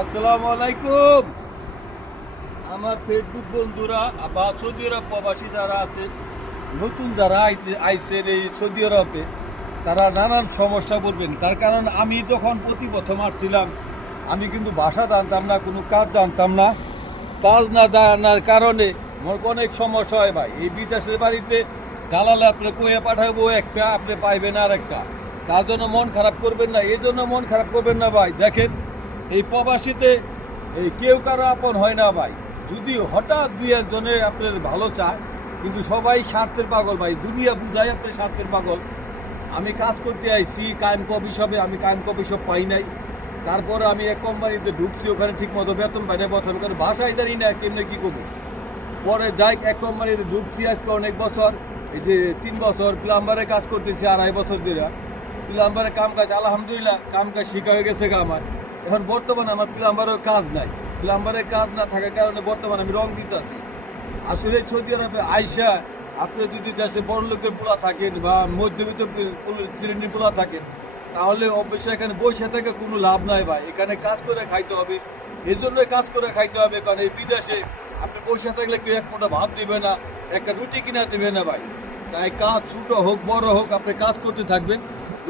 আসসালামু আলাইকুম। আমার ফেসবুক বন্ধুরা বা সৌদি আরব প্রবাসী যারা আছে, নতুন যারা আইসেন এই সৌদি আরবে, তারা নানান সমস্যা বলবেন। তার কারণ আমি যখন প্রতি প্রথম আসছিলাম, আমি কিন্তু ভাষা জানতাম না, কোনো কাজ জানতাম না। কাজ না জানার কারণে আমার অনেক সমস্যা হয় ভাই। এই বিদেশের বাড়িতে দালালে আপনি কয়ে পাঠাবো একটা, আপনি পাইবেন আর একটা। তার জন্য মন খারাপ করবেন না, এই জন্য মন খারাপ করবেন না ভাই। দেখেন, এই প্রবাসীতে এই কেউ কারো আপন হয় না ভাই। যদিও হঠাৎ দুই একজনে আপনার ভালো চায়, কিন্তু সবাই স্বার্থের পাগল ভাই। দুনিয়া বুঝায় আপনি স্বার্থের পাগল। আমি কাজ করতে আইছি কায়েম কফি শপে, আমি কায়েম কফি শপ পাই নাই। তারপরে আমি এক কোম্পানিতে ঢুকছি, ওখানে ঠিক মতো বেতন পাই না, বেতন করে ভাষাই জানি না কেমনে কী করবো। পরে যাই এক কোম্পানিতে ঢুকছি আজকে অনেক বছর, এই যে 3 বছর প্লাম্বারে কাজ করতেছি, 2.5 বছর ধরে প্লাম্বারে কাম কাজ, আলহামদুলিল্লাহ কাম কাজ শিখা হয়ে গেছে গা আমার। এখন বর্তমানে আমার প্লাম্বারেও কাজ নাই। প্লাম্বারের কাজ না থাকার কারণে বর্তমানে আমি রং দিতে আছি। আসলে সৌদি আরবে আইসা আপনি যদি দেশে বড় লোকের পোলা থাকেন বা মধ্যবিত্ত শ্রেণীর পোলা থাকেন, তাহলে অবশ্যই এখানে বসে থেকে কোনো লাভ নাই ভাই। এখানে কাজ করে খাইতে হবে। এই জন্যই কাজ করে খাইতে হবে, কারণ এই বিদেশে আপনি বসে থাকলে কেউ এক মোটা ভাত দিবে না, একটা রুটি কিনা দেবে না ভাই। তাই কাজ ছোটো হোক বড় হোক, আপনি কাজ করতে থাকবেন।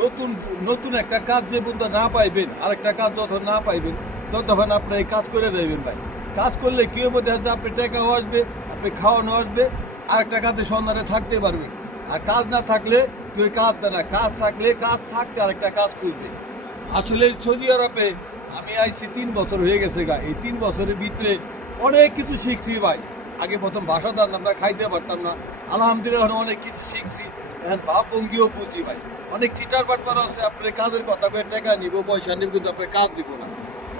নতুন নতুন একটা কাজ যে পর্যন্ত না পাইবেন, আরেকটা কাজ যত না পাইবেন, ততক্ষণ আপনি এই কাজ করে দেবেন ভাই। কাজ করলে কি হবে, দেখা যাচ্ছে আপনি টাকাও আসবে, আপনি খাওয়ানো আসবে, আরেকটা কাজে সন্ধানে থাকতে পারবে। আর কাজ না থাকলে কেউ কাজ দেয় না, কাজ থাকলে কাজ থাকতে আরেকটা কাজ করবে। আসলে সৌদি আরবে আমি আইছি 3 বছর হয়ে গেছে গা। এই 3 বছরের ভিতরে অনেক কিছু শিখছি ভাই। আগে প্রথম ভাষা জানতাম না, খাইতে পারতাম না। আলহামদুলিল্লাহ অনেক কিছু শিখছি, এখন ভাবভঙ্গিও বুঝি ভাই। অনেক চিটার বাটপার আছে, আপনার কাজের কথা করে টাকা নিব, পয়সা নিব, কিন্তু আপনার কাজ দিব না।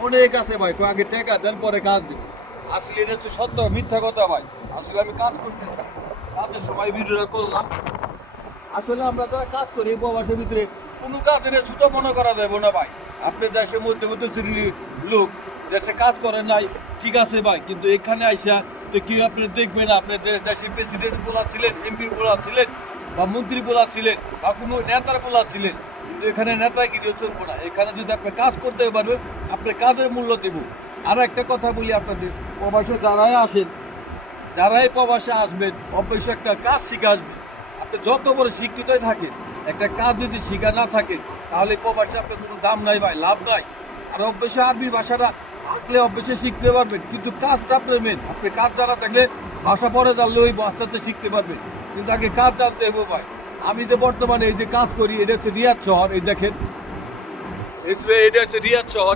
অনেক আছে ভাই, আগে টাকা দেন পরে কাজ দিব। আসলে এটা হচ্ছে সত্য, মিথ্যা কথা ভাই। আসলে আমি কাজ করতে চাই, কাজের সময় ভিডিওটা করলাম। আসলে আমরা যারা কাজ করি প্রবাসের ভিতরে, কোনো কাজের ছোট মনে করা যাবে না ভাই। আপনি দেশের মধ্যবিত্ত শ্রেণীর লোক, দেশে কাজ করেন নাই, ঠিক আছে ভাই, কিন্তু এখানে আইসা তো কেউ আপনি দেখবেন আপনি দেশের প্রেসিডেন্ট বলা ছিলেন, এমপি বলা ছিলেন, বা মন্ত্রী বলা ছিলেন, বা কোনো নেতার বলা ছিলেন, কিন্তু এখানে নেতাগিরিও চলবো না। এখানে যদি আপনি কাজ করতে পারবেন, আপনি কাজের মূল্য দেব। আর একটা কথা বলি আপনাদের, প্রবাসে যারাই আসেন, যারাই প্রবাসে আসবেন, অবশ্যই একটা কাজ শিখে আসবেন। আপনি যত বড় শিক্ষিতই থাকেন, একটা কাজ যদি শিখা না থাকেন, তাহলে প্রবাসে আপনার কোনো দাম নাই ভাই, লাভ নাই। আর অবশ্যই আরবি ভাষাটা থাকলে অবশ্যই শিখতে পারবেন, কিন্তু কাজটা আপনার মেন। আপনি কাজ জানা থাকলে ভাষা পরে জানলে ওই আস্তে আস্তে শিখতে পারবেন, কিন্তু আগে কাজ জানতে হবে ভাই। আমি যে বর্তমানে এই যে কাজ করি, এটা হচ্ছে রিয়াদ শহর। এই দেখেন, এটা হচ্ছে রিয়াদ শহর।